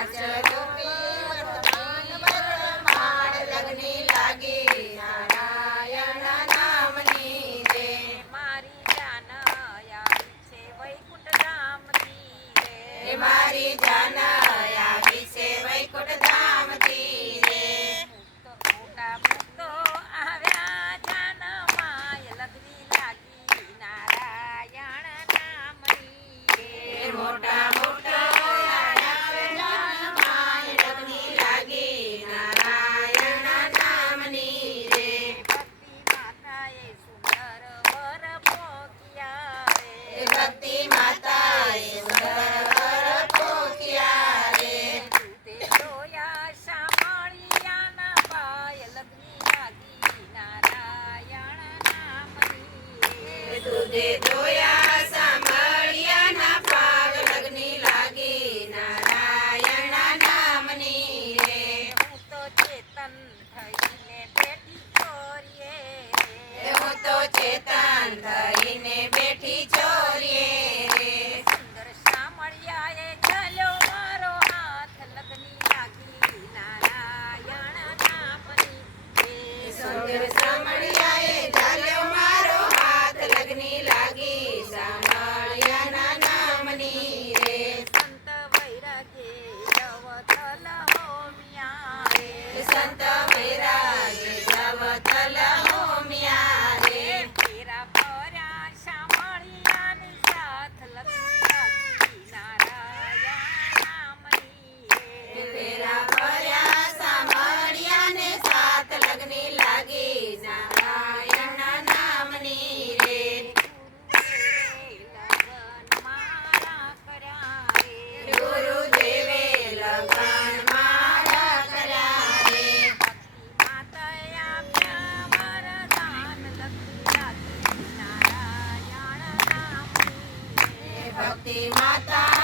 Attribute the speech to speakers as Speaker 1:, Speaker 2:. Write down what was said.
Speaker 1: Master did do it. te mata.